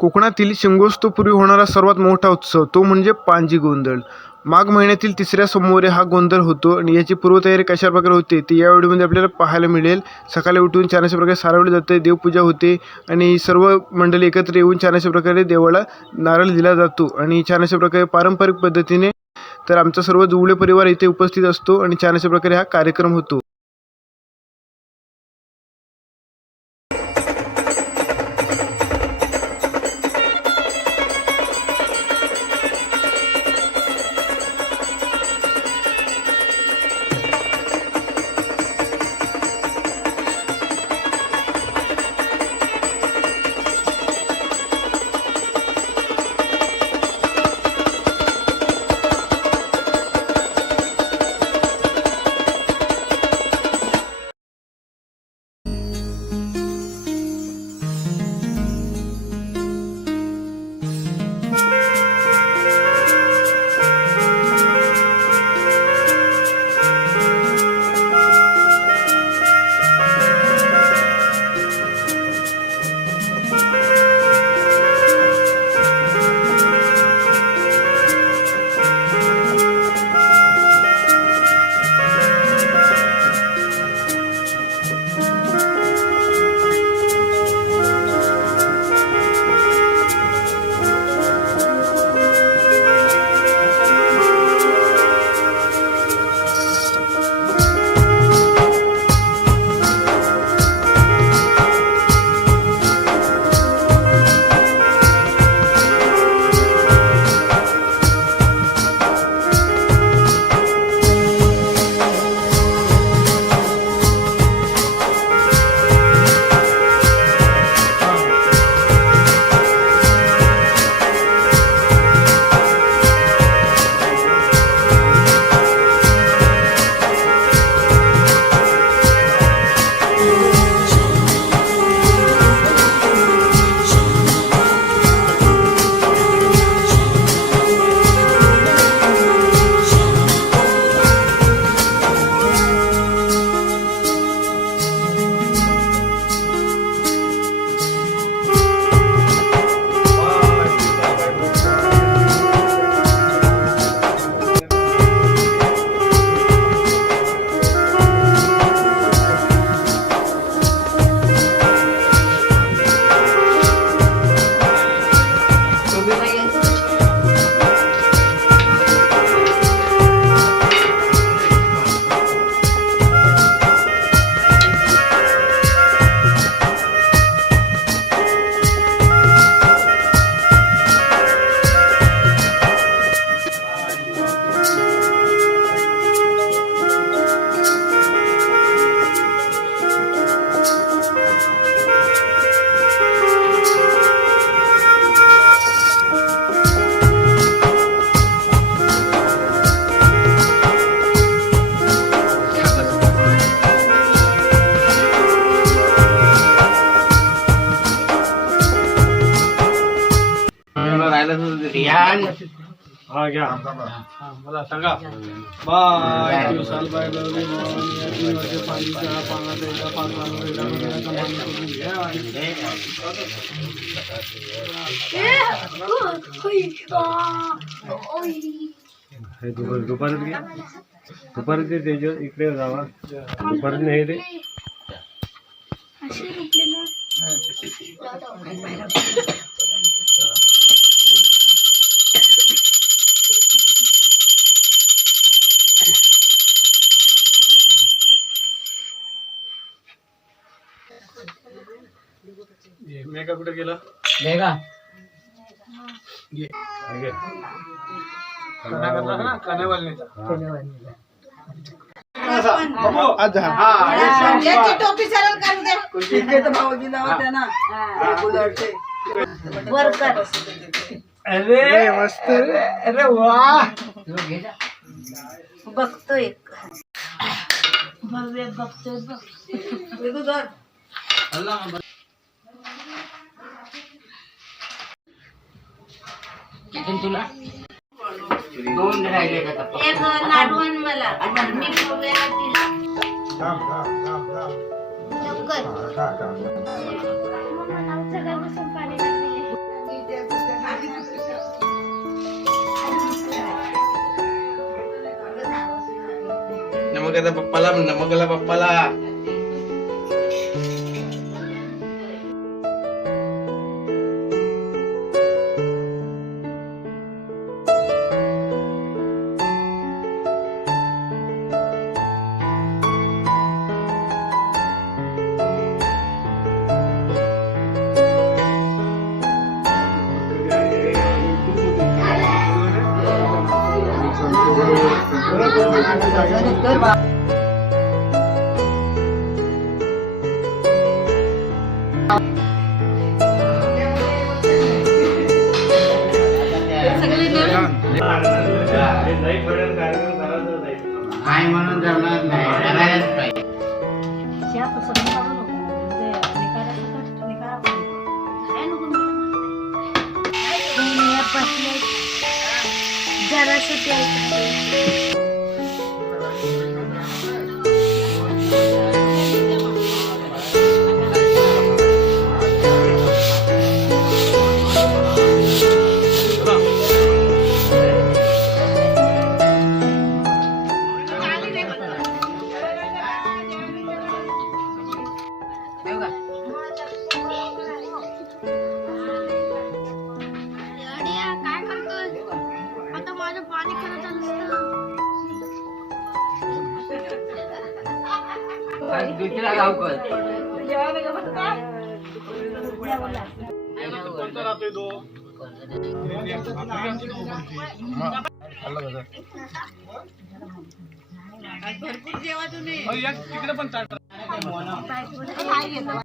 कोकणातील शिमगोत्सवापूर्वी होणारा सर्वात मोठा उत्सव तो म्हणजे पांजी गोंधळ. माघ महिन्यातील तिसऱ्या सोमवारी हा गोंधळ होतो आणि याची पूर्वतयारी कशा प्रकारे होते ते या व्हिडिओमध्ये आपल्याला पाहायला मिळेल. सकाळी उठून छान अशा प्रकारे सारवले जाते, देवपूजा होते आणि सर्व मंडळी एकत्र येऊन छान अशा प्रकारे देवाला नारळ दिला जातो आणि छान अशा प्रकारे पारंपरिक पद्धतीने तर आमचा सर्व जुवळे परिवार इथे उपस्थित असतो आणि छान अशा प्रकारे हा कार्यक्रम होतो. हा घ्या मला सांगा. बाय दिवसाल बाय गौरी भवानी पाणीच्या पाण्याचा दुपारी ते इकडे जावा. दुपारी नाही रे मेगा कुठे गेला? मेगा टोपी सरळ करू दे. भाऊजी नाव ना अरे मस्त. अरे वा बघतोय भव्य बघतोय बघ. तुला दोन राहिले का? एक लाडवण मला मी भव्याला दिला. लवकर नमकदा पप्पाला नमकला पप्पाला. नाही पडेल कार्यक्रम करायचं नाही. नाही म्हणून जमणार नाही, करायलाच पाहिजे. काय करतोय आता माझं पाणी खरंच दुसरा गावकर भरपूर जेवा तुम्ही तिकडे पण ताट. काय घेतो